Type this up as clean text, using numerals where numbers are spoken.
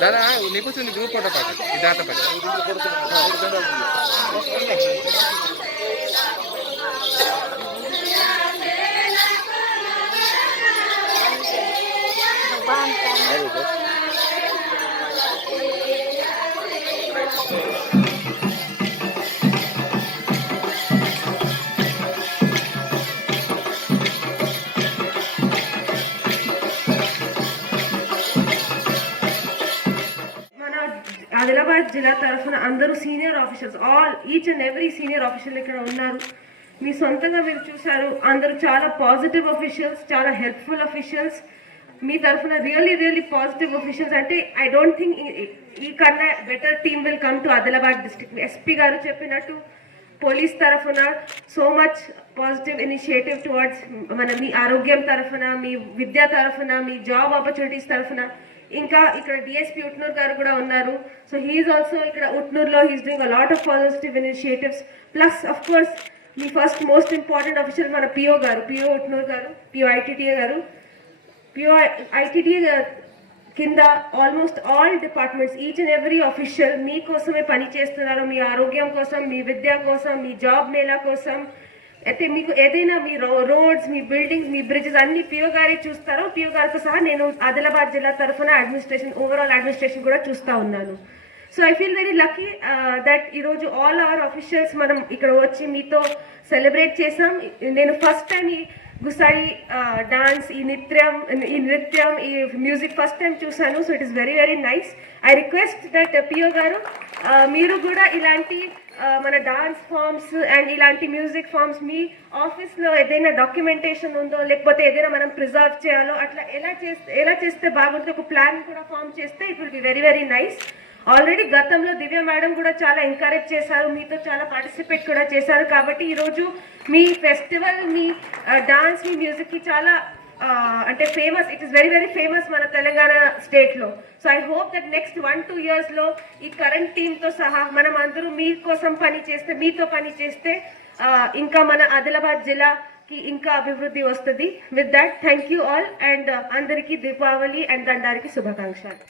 दादा निपुण group photo पाठ दाता पाठ ఆదిలాబాద్ జిల్లా తరఫున అందరూ senior officers each and every senior officer ఇక్కడ ఉన్నారు. మీ సొంతంగా మీరు చూసారు, అందరూ చాలా పాజిటివ్ ఆఫీషియల్స్, చాలా హెల్ప్ఫుల్ ఆఫీషియల్స్. మీ తరఫున రియల్లీ పాజిటివ్ ఆఫీషియల్స్. అంటే ఐ డోంట్ థింక్ ఈ కన్నా better team will come to Adilabad district. SP గారు చెప్పినట్టు పోలీస్ తరఫున so much positive initiative towards me ఆరోగ్యం తరఫున, మీ విద్య తరఫున, మీ జాబ్ ఆపర్చునిటీస్ తరఫున. ఇంకా ఇక్కడ డిఎస్పీ ఉట్నూర్ గారు కూడా ఉన్నారు. సో హీఈస్ ఆల్సో ఇక్కడ ఉట్నూర్లో he's doing a lot of positive initiatives. Plus of course మీ ఫస్ట్ మోస్ట్ ఇంపార్టెంట్ ఆఫీసర్ మన పిఓ గారు, పిఓ ఉట్నూర్ గారు, పిఓ ఐటీటీఏ గారు. పిఓ ఐటీటీఏ కింద almost all departments, each and every official మీకోసమే పని చేస్తున్నారు. మీ ఆరోగ్యం కోసం, మీ విద్య కోసం, మీ జాబ్ మేళా కోసం. అయితే మీకు ఏదైనా మీ రోడ్స్, మీ బిల్డింగ్స్, మీ బ్రిడ్జెస్ అన్ని పిఓ గారే చూస్తారో. పిఓ గారితో సహా నేను ఆదిలాబాద్ జిల్లా తరఫున అడ్మినిస్ట్రేషన్, ఓవరాల్ అడ్మినిస్ట్రేషన్ కూడా చూస్తూ ఉన్నాను. So I feel very lucky that ఈరోజు ఆల్ అవర్ ఆఫీషియల్స్ మనం ఇక్కడ వచ్చి మీతో సెలబ్రేట్ చేసాం. నేను ఫస్ట్ టైం ఈ గుసాయి డాన్స్, ఈ నృత్యం, ఈ మ్యూజిక్ ఫస్ట్ టైం చూసాను. So it is very nice. I request that PO గారు మీరు కూడా ఇలాంటి మన డాన్స్ ఫామ్స్ అండ్ ఇలాంటి మ్యూజిక్ ఫామ్స్ మీ ఆఫీస్లో ఏదైనా డాక్యుమెంటేషన్ ఉందో, లేకపోతే ఏదైనా మనం ప్రిజర్వ్ చేయాలో, అట్లా ఎలా చేస్తే బాగుంటుంది ఒక ప్లాన్ కూడా ఫామ్ చేస్తే it will be very nice. Already గతంలో దివ్య మేడం కూడా చాలా ఎంకరేజ్ చేశారు, మీతో చాలా పార్టిసిపేట్ కూడా చేశారు. కాబట్టి ఈరోజు మీ ఫెస్టివల్, మీ డాన్స్, మీ మ్యూజిక్కి చాలా అంటే famous. It is very famous మన తెలంగాణ స్టేట్లో. So I hope that next 1-2 yearsలో ఈ కరెంట్ టీమ్తో సహా మనం అందరూ మీకోసం పని చేస్తే, మీతో పని చేస్తే ఇంకా మన ఆదిలాబాద్ జిల్లాకి ఇంకా అభివృద్ధి వస్తుంది. With that thank you all and అందరికీ దీపావళి అండ్ దండారికి శుభాకాంక్షలు.